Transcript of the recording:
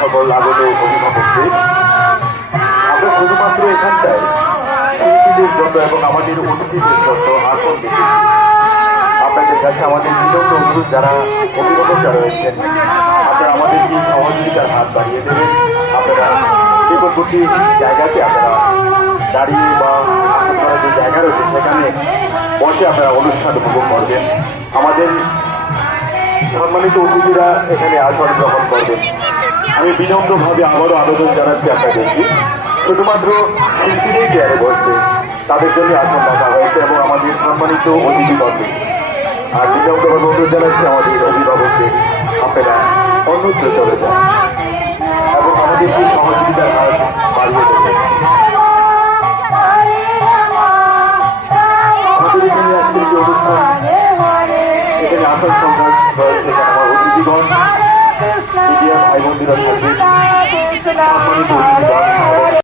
সকল আগত অভিভাবককে আমরা শুধুমাত্র এখানটায় শিল্পীদের জন্য এবং আমাদের অতিথিদের জন্য আসন দেখেছি। আপনাদের কাছে আমাদের বিনম্র অনুরোধ, যারা অভিভাবকরা রয়েছেন, আপনারা আমাদেরকে সহযোগিতার হাত বাড়িয়ে দেবেন। আপনারা নিকটবর্তী জায়গাতে আপনারা দাঁড়িয়ে বা আসন করার যে জায়গা রয়েছে সেখানে বসে আপনারা অনুষ্ঠান উপভোগ করবেন। আমাদের সম্মানিত অতিথিরা এখানে আসন গ্রহণ করবেন। আমি বিনম্রভাবে আবারও আবেদন জানাচ্ছি আপনাদেরকে, শুধুমাত্র শিল্পীদের চেয়ারে বসবে তাদের জন্য আসন রাখা হয়েছে এবং আমাদের সম্মানিত অতিথিবর্গ। আর বিনম্রভাবে অনুরোধ জানাচ্ছি আমাদের অভিভাবকদের, আপনারা অন্যত্র চলে যান এবং আমাদেরকে সহযোগিতার হাত বাড়িয়ে দেবেন। আমাদের এখানে আজকের যে অনুষ্ঠান, এখানে আসন সংখ্যা রয়েছে আমার অতিথিগণ, মিডিয়া ভাই বোনরা থাকবেন, সম্মানিত অতিথিগণ।